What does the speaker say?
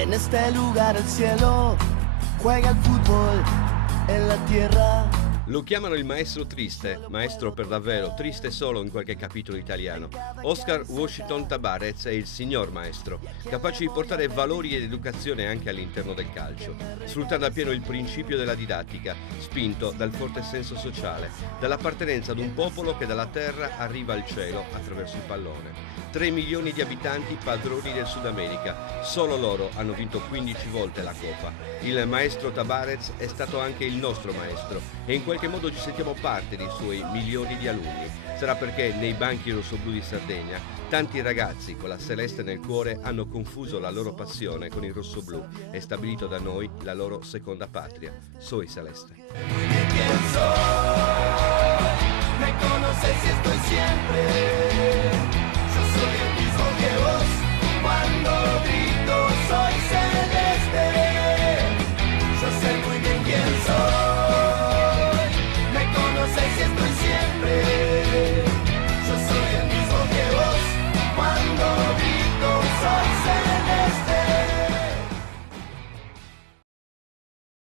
En este lugar el cielo juega el fútbol en la tierra. Lo chiamano il maestro triste, maestro per davvero, triste solo in qualche capitolo italiano. Oscar Washington Tabarez è il signor maestro, capace di portare valori ed educazione anche all'interno del calcio, sfruttando appieno il principio della didattica, spinto dal forte senso sociale, dall'appartenenza ad un popolo che dalla terra arriva al cielo attraverso il pallone. 3 milioni di abitanti padroni del Sud America, solo loro hanno vinto 15 volte la Coppa. Il maestro Tabarez è stato anche il nostro maestro e in qualche modo ci sentiamo parte dei suoi milioni di alunni. Sarà perché nei banchi rossoblù di Sardegna tanti ragazzi con la celeste nel cuore hanno confuso la loro passione con il rossoblù e stabilito da noi la loro seconda patria. Soy Celeste. Me conoces y estoy siempre